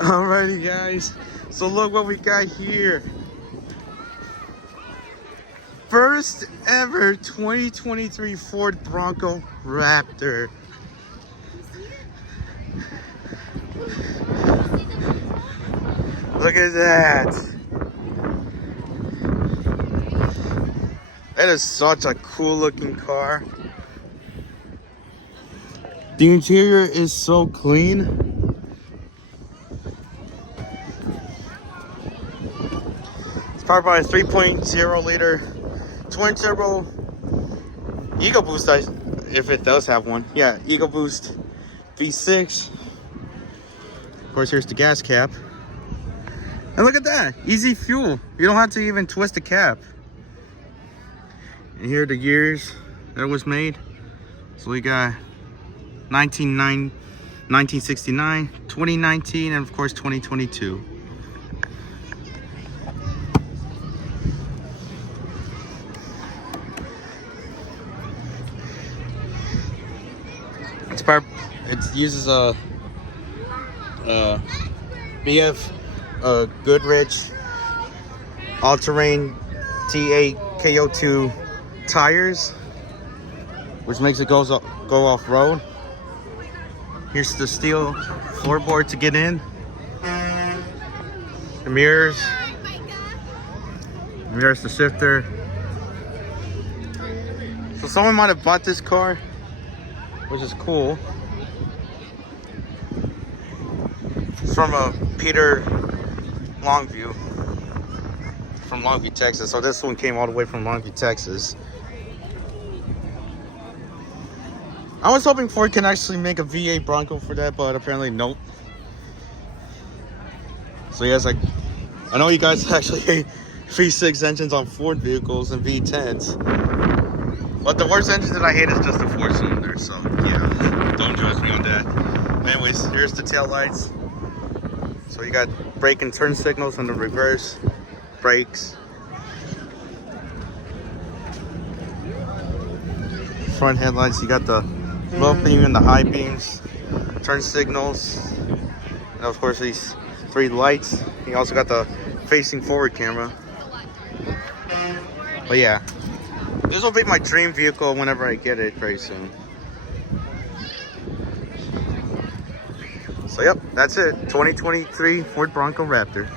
Alrighty guys, so look what we got here. First ever 2023 Ford Bronco Raptor. Look at that. That is such a cool looking car. The interior is so clean. It's powered by a 3.0 liter twin turbo EcoBoost, if it does have one. Yeah, EcoBoost V6. Of course, here's the gas cap. And look at that, easy fuel. You don't have to even twist the cap. And here are the years that it was made. So we got 1969, 2019, and of course 2022. It uses a BF Goodrich all-terrain T8 KO2 tires, which makes it go off-road. Here's the steel floorboard to get in. The mirrors. There's the shifter. So someone might have bought this car, which is cool. It's from Peter Longview, from Longview, Texas. So this one came all the way from Longview, Texas. I was hoping Ford can actually make a V8 Bronco for that, but apparently nope. So yes, I know you guys actually hate V6 engines on Ford vehicles and V10s. But the worst engine that I hate is just the 4-cylinder, so yeah, don't judge me on that. Anyways, here's the tail lights. So you got brake and turn signals on the reverse, brakes. Front headlights, you got the low beam and the high beams, turn signals, and of course these 3 lights. You also got the facing forward camera. But yeah, this will be my dream vehicle whenever I get it very soon. So yep, that's it. 2023 Ford Bronco Raptor.